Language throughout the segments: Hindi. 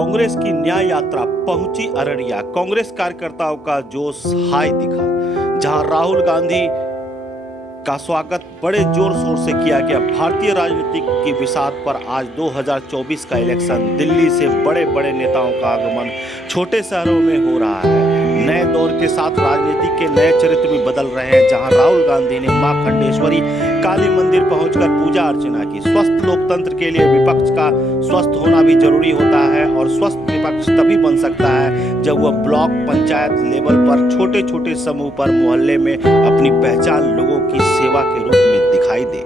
कांग्रेस की न्याय यात्रा पहुंची अररिया। कांग्रेस कार्यकर्ताओं का जोश हाई दिखा, जहां राहुल गांधी का स्वागत बड़े जोर शोर से किया गया। भारतीय राजनीति की बिसात पर आज 2024 का इलेक्शन, दिल्ली से बड़े बड़े नेताओं का आगमन छोटे शहरों में हो रहा है। नए दौर के साथ राजनीति के नए चरित्र भी बदल रहे हैं, जहां राहुल गांधी ने मां खंडेश्वरी काली मंदिर पहुंचकर पूजा अर्चना की। स्वस्थ लोकतंत्र के लिए विपक्ष का स्वस्थ होना भी जरूरी होता है, और स्वस्थ विपक्ष तभी बन सकता है जब वह ब्लॉक पंचायत लेवल पर छोटे छोटे समूह पर मोहल्ले में अपनी पहचान लोगों की सेवा के रूप में दिखाई दे।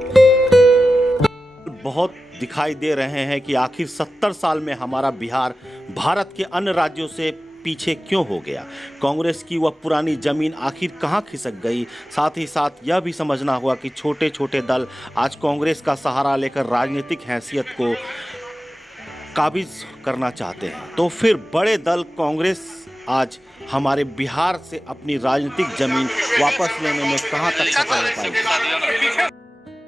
बहुत दिखाई दे रहे हैं कि आखिर 70 साल में हमारा बिहार भारत के अन्य राज्यों से पीछे क्यों हो गया। कांग्रेस की वह पुरानी जमीन आखिर कहां खिसक गई। साथ ही साथ यह भी समझना होगा कि छोटे छोटे दल आज कांग्रेस का सहारा लेकर राजनीतिक हैसियत को काबिज करना चाहते हैं, तो फिर बड़े दल कांग्रेस आज हमारे बिहार से अपनी राजनीतिक जमीन वापस लेने में कहां तक सफल हो पाएगी।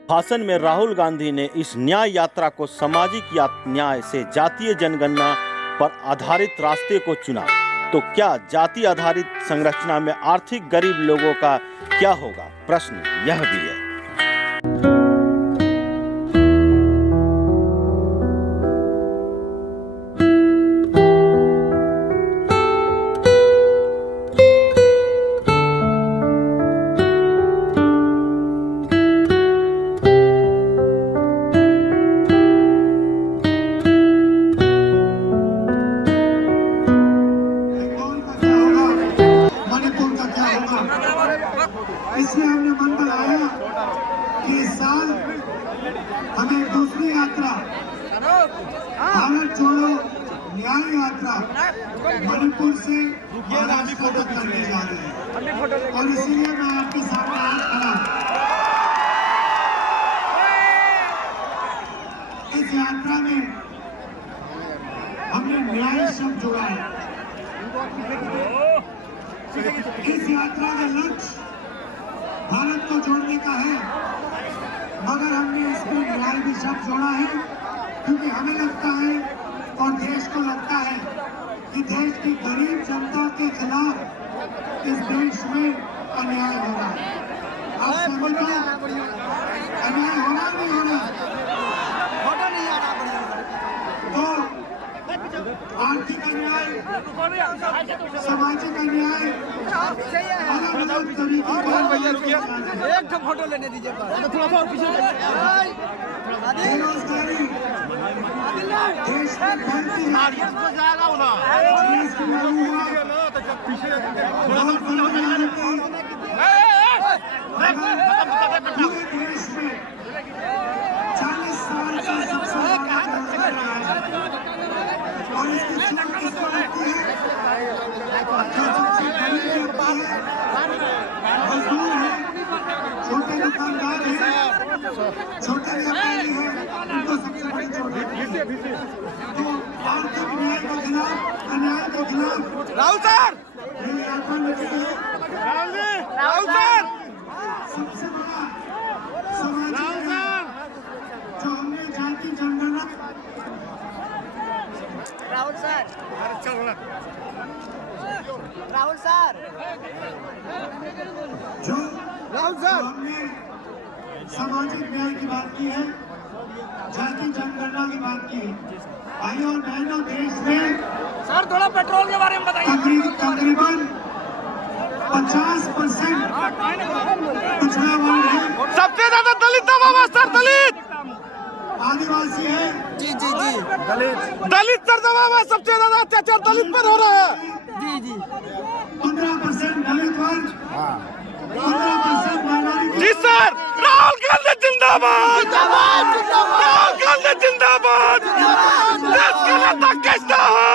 भाषण में राहुल गांधी ने इस न्याय यात्रा को सामाजिक न्याय से जातीय जनगणना पर आधारित रास्ते को चुना। तो क्या जाति आधारित संरचना में आर्थिक गरीब लोगों का क्या होगा, प्रश्न यह भी है। इसलिए हमने मन बनाया कि इस साल हमें दूसरी यात्रा भारत जोड़ो न्याय यात्रा मणिपुर से महाराष्ट्र तक करने जा रहे हैं, और इसीलिए मैं आपके सामने आज खड़ा हूं। इस यात्रा में हमने न्याय शब्द जोड़ा है। इस यात्रा का लक्ष्य भारत को जोड़ने का है, मगर हमने इसमें न्याय भी शब्द जोड़ा है, क्योंकि हमें लगता है और देश को लगता है कि देश की गरीब जनता के खिलाफ इस देश में अन्याय हो रहा है। आप सहमत हो? अन्याय होना नहीं होना? तो आर्थिक अन्याय, सामाजिक अन्याय, अलग अलग तरीके का एक फोटो लेने दीजिए, बेरोजगारी देश में फैलती है, पूरे देश में 40 साल का सबसे बड़ा कर्जा है, और इसकी चोट किसको लगती है? जो सबसे गरीब व्यक्ति है, मजदूर है, छोटे दुकानदार है, छोटे व्यापारी है, उनको सबसे बड़ी चोट लगती है। तो आर्थिक न्याय के खिलाफ, अन्याय के खिलाफ राहुल सर, ये यात्रा निकली है। राहुल सर, सबसे बड़ा सामाजिक न्याय जो हमने जाति जनगणना राहुल सर, राहुल सर, जो राहुल सर, हमने सामाजिक न्याय की बात की है, जाति जनगणना की बात की है। भाइयों और बहनों, देश में सर थोड़ा पेट्रोल के बारे में बताइए। तकरीबन 50% पिछड़ा वर्ग है, सबसे ज्यादा दलित दबाव सर, दलित आदिवासी है, जी जी जी, दलित सर दबाव, सबसे ज्यादा अत्याचार दलित पर हो रहा है। जी जी, 15% दलित वर्ग, 15% माइनॉरिटी। जी सर, राहुल गांधी जिंदाबाद, राहुल गांधी जिंदाबाद, देश के नेता कैसा हो,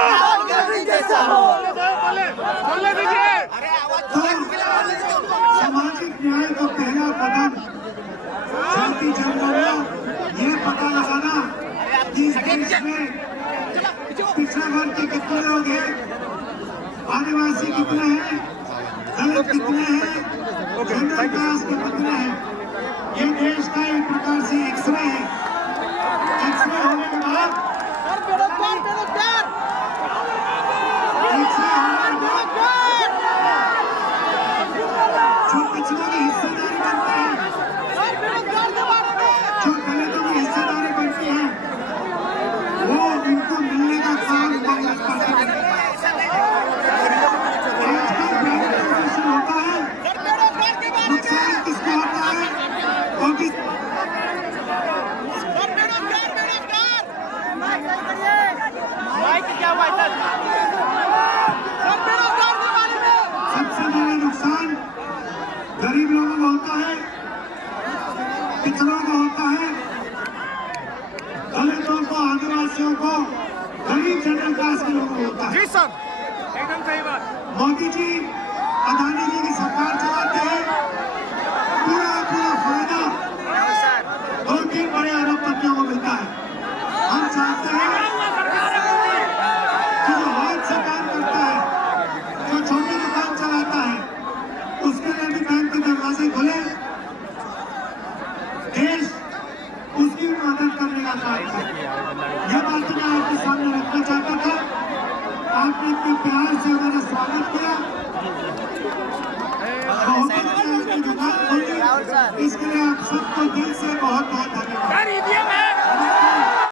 सामाजिक न्याय का पहला कदम जाति जनगणना, ये पता लगाना कि इस देश में पिछड़ा वर्ग के कितने लोग हैं, आदिवासी कितने हैं, दलित कितने हैं, जनरल कास्ट के कितने हैं। ये देश का एक प्रकार से एक्सरे है। एक्सरे होने के बाद क्योंकि सबसे बड़ा नुकसान गरीब लोगों को होता है, पिछड़ों को होता है, दलितों को, आदिवासियों को, गरीब जनरल क्लास के लोगों को होता है। जी सर, एकदम सही बात। मोदी जी अदानी जी की सरकार चलाते हैं, पूरा फायदा 2-3 बड़े अरबपतियों को मिलता है। हम चाहते हैं कि जो हाथ से काम करता है, जो छोटी दुकान चलाता है, उसके लिए भी बैंक के दरवाजे खुले, देश उसकी मदद करने का काम करे। यह बात मैं आपके सामने रखना चाहता था। आपने इतने प्यार से हमारा स्वागत किया।